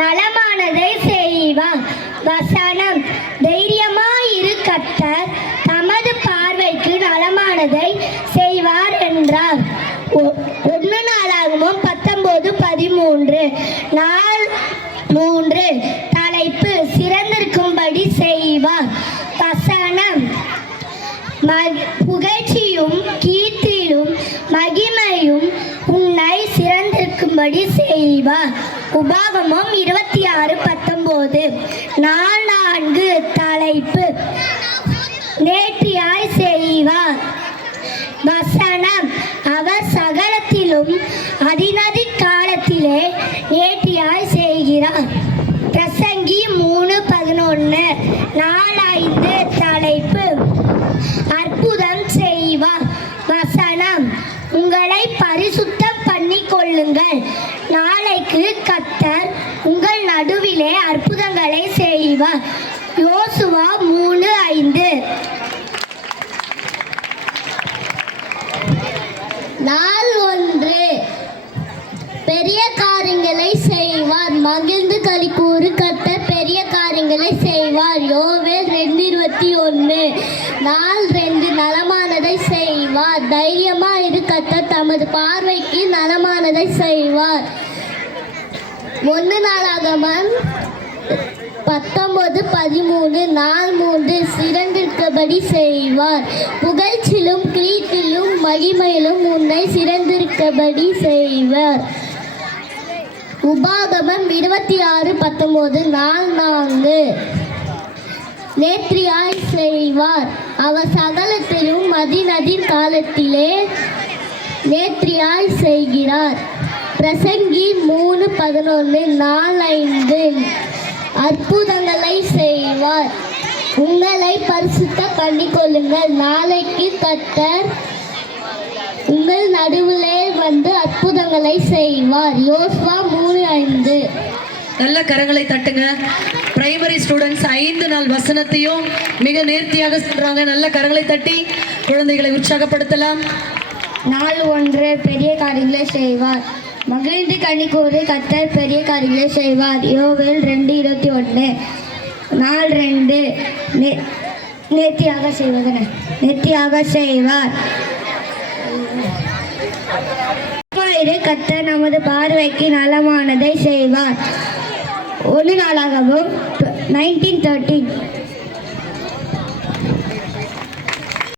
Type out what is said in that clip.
நலமானதை செய்வார். வசனம்: தைரியமாயிரு, கர்த்தர் தமது பார்வைக்கு நலமானதை செய்வார் என்றார். 1 நாளாகமம் 19:13. நாள் 3. தலைப்பு: சிறந்திருக்கும்படி செய்வார். வசனம்: புகழ்ச்சியும் கீர்த்தியும் மகிமையும் உன்னை சிறந்திருக்கும்படி செய்வார். உபாகமம் 26:19. நாள் 4. தலைப்பு: நேர்த்தியாய் செய்வார். வசனம்: அவர் சகலத்திலும் அதினதி காலத்திலே நேர்த்தியாய் செய்கிறார். பிரசங்கி 3:11. நாள் 5. தலைப்பு: அற்புதம் செய்வார். வசனம்: உங்களை பரிசுத்தம் பண்ணிக் கொள்ளுங்கள், நாளைக்கு கர்த்தர் உங்கள் நடுவிலே அற்புதங்களை செய்வார். யோசுவா 3:5. நாள் 1. பெரிய காரியங்களை செய்வார். மகிழ்ந்து களிக்கூறு, கர்த்தர் பெரிய காரியங்களை செய்வார். யோவேல் 2:21. நாள் 2. நலமானதை செய்வார். தைரியமாயிரு, கர்த்தர் தமது பார்வைக்கு நலமானதை செய்வார். 1 நாளாகமம் 19:13. நாள் 3. சிறந்திருக்கபடி செய்வார். புகழ்ச்சியிலும் கீர்த்தியிலும் மகிமையிலும் உன்னை சிறந்திருக்கபடி செய்வார். உபாகமம் 26:19. நாள் 4. நேர்த்தியாய் செய்வார். அவர் சகலத்திலும் அதினதின் காலத்திலே நேர்த்தியாய் செய்கிறார். பிரசங்கி 3:11. நாள் 5. அற்புதங்களை செய்வார். உங்களை பரிசுத்த பண்ணிக்கொள்ளுங்கள், நாளைக்கு கர்த்தர் உங்கள் நடுவிலே வந்து அற்புதங்களை செய்வார். யோசுவா 3:5. நல்ல கரங்களை தட்டுங்க. பிரைமரி ஸ்டூடெண்ட்ஸ் 5 நாள் வசனத்தையும் மிக நேர்த்தியாக சொல்றாங்க. நல்ல கரங்களை தட்டி குழந்தைகளை உற்சாகப்படுத்தலாம். நாள் 1. பெரிய காரியங்களை செய்வார். மகிழ்ந்து கனிக்கூறு, கர்த்தர் பெரிய காரியங்களை செய்வார். யோவேல் 2:21. நாள் 2. நேர்த்தியாக செய்வார். கர்த்தர் நமது பார்வைக்கு நலமானதை செய்வார். 1 நாளாகவும் 19:13.